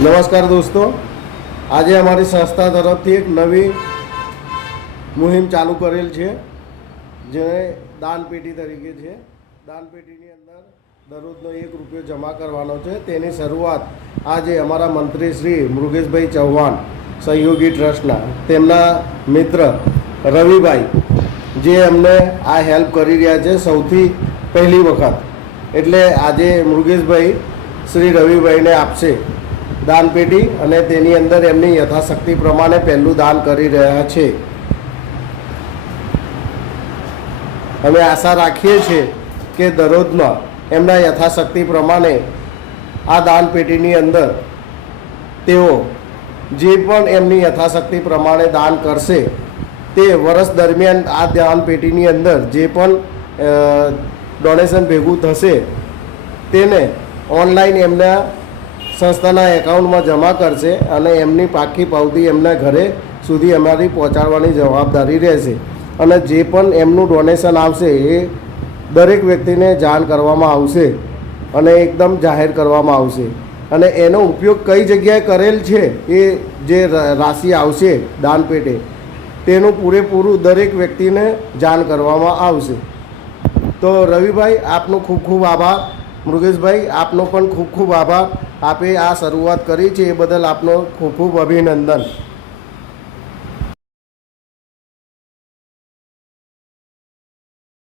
નમસ્કાર દોસ્તો, આજે અમારી સંસ્થા તરફથી એક નવી મુહિમ ચાલુ કરેલ છે, જેને દાનપેટી તરીકે છે. દાનપેટીની અંદર દરરોજનો ₹1 જમા કરવાનો છે. તેની શરૂઆત આજે અમારા મંત્રી શ્રી મૃગેશભાઈ ચૌહાણ સહયોગી ટ્રસ્ટના તેમના મિત્ર રવિભાઈ, જે અમને આ હેલ્પ કરી રહ્યા છે સૌથી પહેલી વખત. એટલે આજે મૃગેશભાઈ શ્રી રવિભાઈને આપશે દાનપેટી અને તેની અંદર એમની યથાશક્તિ પ્રમાણે પહેલું દાન કરી રહ્યા છે. અમે આશા રાખીએ છીએ કે દરરોજમાં એમના યથાશક્તિ પ્રમાણે આ દાનપેટીની અંદર તેઓ જે પણ એમની યથાશક્તિ પ્રમાણે દાન કરશે તે વર્ષ દરમિયાન આ દાનપેટીની અંદર જે પણ ડોનેશન ભેગું થશે તેને ઓનલાઈન એમના સંસ્થાના એકાઉન્ટમાં જમા કરશે અને એમની પાકી પાવતી એમના ઘરે સુધી અમારી પહોંચાડવાની જવાબદારી રહેશે. અને જે પણ એમનું ડોનેશન આવશે એ દરેક વ્યક્તિને જાણ કરવામાં આવશે અને એકદમ જાહેર કરવામાં આવશે. અને એનો ઉપયોગ કઈ જગ્યાએ કરેલ છે એ જે રાશિ આવશે દાનપેટે તેનું પૂરેપૂરું દરેક વ્યક્તિને જાણ કરવામાં આવશે. તો રવિભાઈ, આપનો ખૂબ ખૂબ આભાર. મૃગેશભાઈ, આપનો પણ ખૂબ ખૂબ આભાર. આપે આ શરૂઆત કરી છે એ બદલ આપનો ખૂબ ખૂબ અભિનંદન.